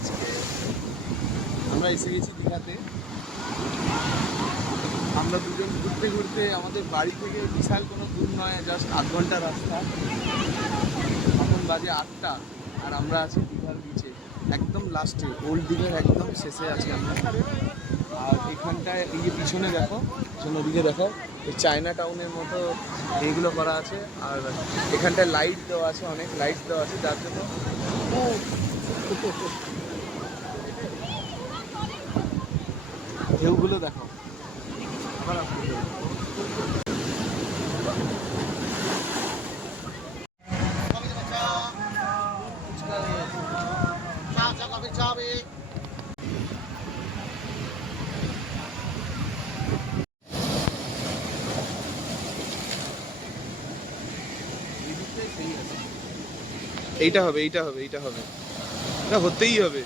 আজকে আমরা এসে গেছি দীঘাতে। আমরা দুজন ঘুরতে ঘুরতে, আমাদের বাড়ি থেকে বিশাল কোনো দূর নয়, জাস্ট 8 ঘন্টার রাস্তা। এখন বাজে 8টা আর আমরা আছি দীঘার বিচে, একদম লাস্টে, ওল্ড দীঘার একদম শেষে আছি আমরা। আর এখানটায় এই যে পিছনে দেখো, পিছনে ওদিকে দেখো, এই চায়না টাউনের মতো এইগুলো করা আছে। আর এখানটায় লাইট দেওয়া আছে, অনেক লাইট দেওয়া আছে, যার জন্য ঢেউগুলো দেখো। আবার আসতে ঢেউ। এইটা হবে, এইটা হবে, এইটা হবে, এটা হতেই হবে।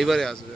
এইবারে আসবে।